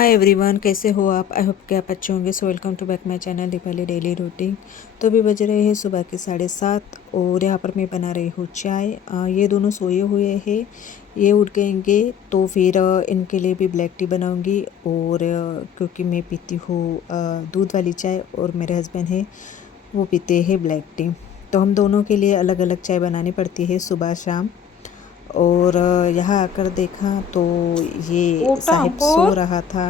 Hi everyone, कैसे हो आप? आई होप कि आप अच्छे होंगे। So welcome to back my channel Deepali daily routine. तो अभी बज रहे हैं सुबह के 7:30 और यहाँ पर मैं बना रही हूँ चाय। ये दोनों सोए हुए हैं, ये उठ गएंगे तो फिर इनके लिए भी ब्लैक टी बनाऊँगी। और क्योंकि मैं पीती हूँ दूध वाली चाय और मेरे हस्बैंड हैं वो पीते हैं ब्लैक टी, तो हम दोनों के लिए अलग अलग चाय बनानी पड़ती है सुबह शाम। और यहाँ आकर देखा तो ये ಊಟ साहिब अंकु सो रहा था,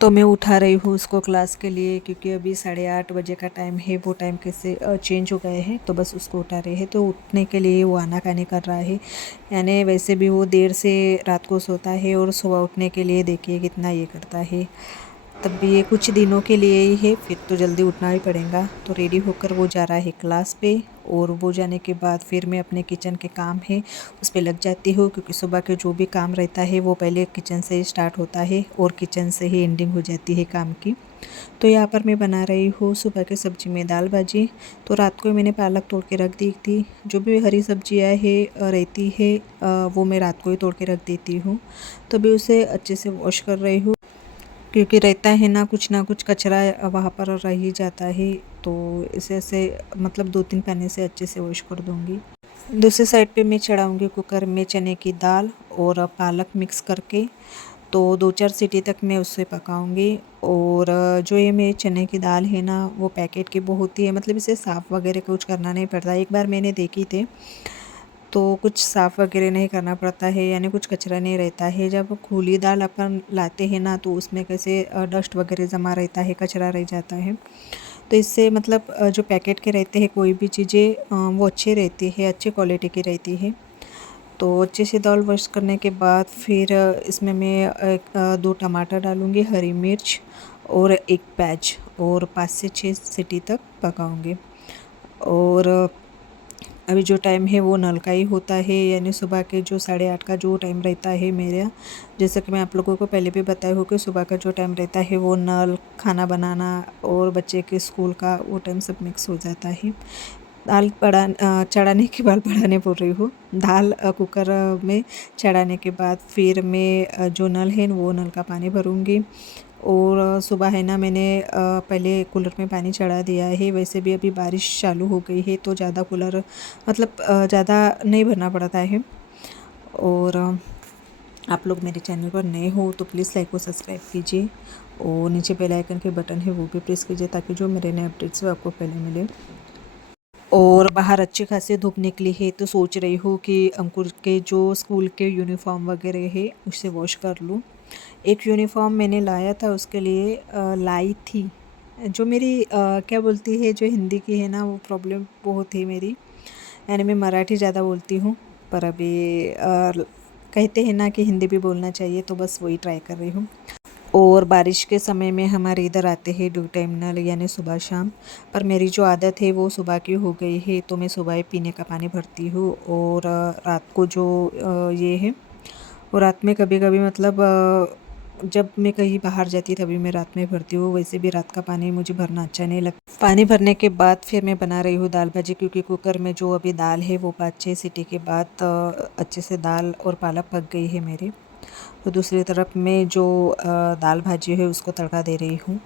तो मैं उठा रही हूँ उसको क्लास के लिए, क्योंकि अभी 8:30 बजे का टाइम है। वो टाइम कैसे चेंज हो गए हैं, तो बस उसको उठा रहे हैं। तो उठने के लिए वो आनाकानी कर रहा है, यानी वैसे भी वो देर से रात को सोता है और सुबह उठने के लिए देखिए कितना ये करता है। तब भी ये कुछ दिनों के लिए ही है, फिर तो जल्दी उठना ही पड़ेगा। तो रेडी होकर वो जा रहा है क्लास पे, और वो जाने के बाद फिर मैं अपने किचन के काम है उस पर लग जाती हूँ, क्योंकि सुबह के जो भी काम रहता है वो पहले किचन से ही स्टार्ट होता है और किचन से ही एंडिंग हो जाती है काम की। तो यहाँ पर मैं बना रही हूँ सुबह के सब्जी में दाल भाजी। तो रात को मैंने पालक तोड़ के रख दी थी। जो भी हरी सब्जियाँ है रहती है वो मैं रात को ही तोड़ के रख देती हूँ। तो अभी उसे अच्छे से वॉश कर रही हूँ, क्योंकि रहता है ना कुछ कचरा वहाँ पर रह ही जाता है। तो इसे ऐसे मतलब 2-3 पानी से अच्छे से वॉश कर दूँगी। दूसरी साइड पे मैं चढ़ाऊँगी कुकर में चने की दाल और पालक मिक्स करके। तो 2-4 सीटी तक मैं उससे पकाऊंगी। और जो ये मेरी चने की दाल है ना, वो पैकेट की वो होती है, मतलब इसे साफ़ वगैरह कुछ करना नहीं पड़ता। एक बार मैंने देखी थी तो कुछ साफ़ वगैरह नहीं करना पड़ता है, यानी कुछ कचरा नहीं रहता है। जब खुली दाल अपन लाते हैं ना, तो उसमें कैसे डस्ट वगैरह जमा रहता है, कचरा रह जाता है। तो इससे मतलब जो पैकेट के रहते हैं कोई भी चीज़ें वो अच्छी रहती है, अच्छी क्वालिटी की रहती है। तो अच्छे से दाल वॉश करने के बाद फिर इसमें मैं 2 टमाटर डालूँगी, हरी मिर्च और 1 प्याज, और 5 से 6 सीटी तक पकाऊँगी। और अभी जो टाइम है वो नल का ही होता है, यानी सुबह के जो 8:30 का जो टाइम रहता है मेरा। जैसा कि मैं आप लोगों को पहले भी बताया हूँ कि सुबह का जो टाइम रहता है वो नल, खाना बनाना और बच्चे के स्कूल का वो टाइम सब मिक्स हो जाता है। चढ़ाने के बाद बढ़ाने बोल रही हूँ, दाल कुकर में चढ़ाने के बाद फिर मैं जो नल है वो नल का पानी भरूँगी। और सुबह है ना मैंने पहले कूलर में पानी चढ़ा दिया है। वैसे भी अभी बारिश चालू हो गई है तो ज़्यादा कूलर मतलब ज़्यादा नहीं भरना पड़ता है। और आप लोग मेरे चैनल पर नए हो तो प्लीज़ लाइक और सब्सक्राइब कीजिए, और नीचे बेल आइकन के बटन है वो भी प्रेस कीजिए, ताकि जो मेरे नए अपडेट्स वो आपको पहले मिले। और बाहर अच्छी खासी धूप निकली है, तो सोच रही हूँ कि अंकुर के जो स्कूल के यूनिफॉर्म वगैरह है उससे वॉश कर लूँ। एक यूनिफॉर्म मैंने लाया था, उसके लिए लाई थी। जो मेरी क्या बोलती है, जो हिंदी की है ना, वो प्रॉब्लम बहुत है मेरी, यानी मैं मराठी ज़्यादा बोलती हूँ। पर अभी कहते हैं ना कि हिंदी भी बोलना चाहिए, तो बस वही ट्राई कर रही हूँ। और बारिश के समय में हमारे इधर आते हैं 2 टाइम नल, यानी सुबह शाम। पर मेरी जो आदत है वो सुबह की हो गई है, तो मैं सुबह ही पीने का पानी भरती हूँ। और रात को जो ये है, और रात में कभी कभी मतलब जब मैं कहीं बाहर जाती तभी मैं रात में भरती हूँ। वैसे भी रात का पानी मुझे भरना अच्छा नहीं लगता। पानी भरने के बाद फिर मैं बना रही हूँ दाल भाजी, क्योंकि कुकर में जो अभी दाल है वो 5-6 सीटी के बाद अच्छे से दाल और पालक पक गई है मेरी। तो दूसरी तरफ में जो दाल भाजी है उसको तड़का दे रही हूँ।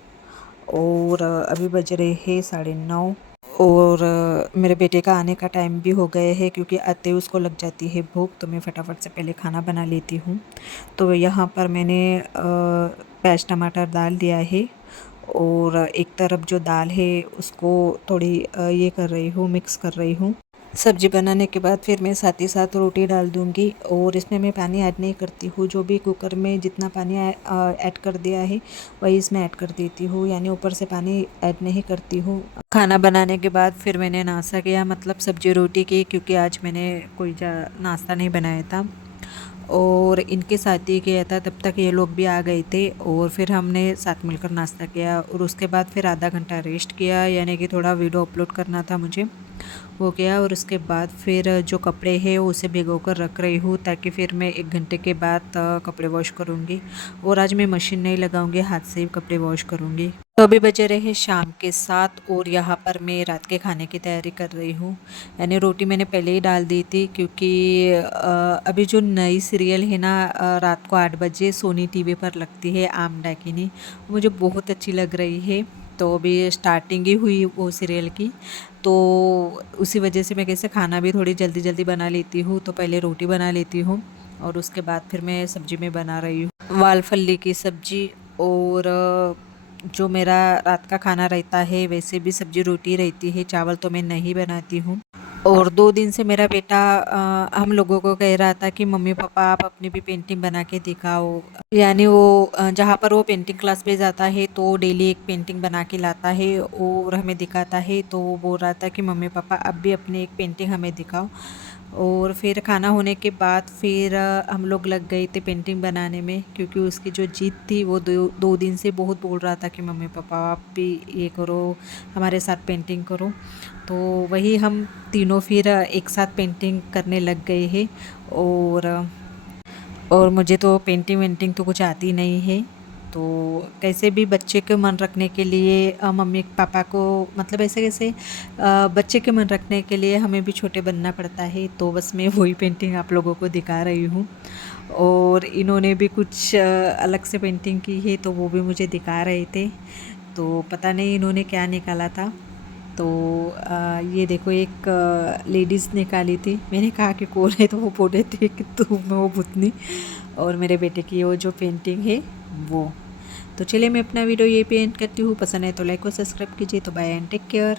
और अभी बज रहे हैं 9:30, और मेरे बेटे का आने का टाइम भी हो गया है, क्योंकि आते ही उसको लग जाती है भूख, तो मैं फटाफट से पहले खाना बना लेती हूँ। तो यहाँ पर मैंने प्याज टमाटर डाल दिया है, और एक तरफ जो दाल है उसको थोड़ी ये कर रही हूँ, मिक्स कर रही हूँ। सब्जी बनाने के बाद फिर मैं साथ ही साथ रोटी डाल दूँगी, और इसमें मैं पानी ऐड नहीं करती हूँ। जो भी कुकर में जितना पानी ऐड कर दिया है वही इसमें ऐड कर देती हूँ, यानी ऊपर से पानी ऐड नहीं करती हूँ। खाना बनाने के बाद फिर मैंने नाश्ता किया, मतलब सब्जी रोटी की, क्योंकि आज मैंने कोई नाश्ता नहीं बनाया था। और इनके साथ ही किया था, तब तक ये लोग भी आ गए थे, और फिर हमने साथ मिलकर नाश्ता किया। और उसके बाद फिर आधा घंटा रेस्ट किया, यानी कि थोड़ा वीडियो अपलोड करना था मुझे। हो गया। और उसके बाद फिर जो कपड़े हैं उसे भिगो कर रख रही हूँ, ताकि फिर मैं 1 घंटे के बाद कपड़े वॉश करूँगी। और आज मैं मशीन नहीं लगाऊँगी, हाथ से ही कपड़े वॉश करूँगी। तो अभी बजे रहे शाम के 7 और यहाँ पर मैं रात के खाने की तैयारी कर रही हूँ। यानी रोटी मैंने पहले ही डाल दी थी, क्योंकि अभी जो नई सीरियल है ना, रात को 8 बजे सोनी टीवी पर लगती है, आम डाकिनी, मुझे बहुत अच्छी लग रही है। तो अभी स्टार्टिंग ही हुई वो सीरियल की, तो उसी वजह से मैं कैसे खाना भी थोड़ी जल्दी जल्दी बना लेती हूँ। तो पहले रोटी बना लेती हूँ और उसके बाद फिर मैं सब्जी में बना रही हूँ वाल फल्ली की सब्जी। और जो मेरा रात का खाना रहता है वैसे भी सब्जी रोटी रहती है, चावल तो मैं नहीं बनाती हूँ। और 2 दिन से मेरा बेटा हम लोगों को कह रहा था कि मम्मी पापा आप अपनी भी पेंटिंग बना के दिखाओ। यानी वो जहाँ पर वो पेंटिंग क्लास पे जाता है तो डेली एक पेंटिंग बना के लाता है और हमें दिखाता है। तो वो बोल रहा था कि मम्मी पापा अब भी अपनी एक पेंटिंग हमें दिखाओ। और फिर खाना होने के बाद फिर हम लोग लग गए थे पेंटिंग बनाने में, क्योंकि उसकी जो जीत थी वो 2 दिन से बहुत बोल रहा था कि मम्मी पापा आप भी ये करो, हमारे साथ पेंटिंग करो। तो वही हम तीनों फिर एक साथ पेंटिंग करने लग गए हैं। और मुझे तो पेंटिंग वेंटिंग तो कुछ आती नहीं है। तो कैसे भी बच्चे के मन रखने के लिए मम्मी पापा को, मतलब ऐसे कैसे बच्चे के मन रखने के लिए हमें भी छोटे बनना पड़ता है। तो बस मैं वही पेंटिंग आप लोगों को दिखा रही हूँ। और इन्होंने भी कुछ अलग से पेंटिंग की है, तो वो भी मुझे दिखा रहे थे। तो पता नहीं इन्होंने क्या निकाला था। तो ये देखो एक लेडीज़ निकाली थी। मैंने कहा कि कौन है, तो वो बोले थे कि तुम हो भूतनी। और मेरे बेटे की वो जो पेंटिंग है वो। तो चलिए मैं अपना वीडियो ये पे एंड करती हूँ। पसंद है तो लाइक और सब्सक्राइब कीजिए। तो बाय एंड टेक केयर।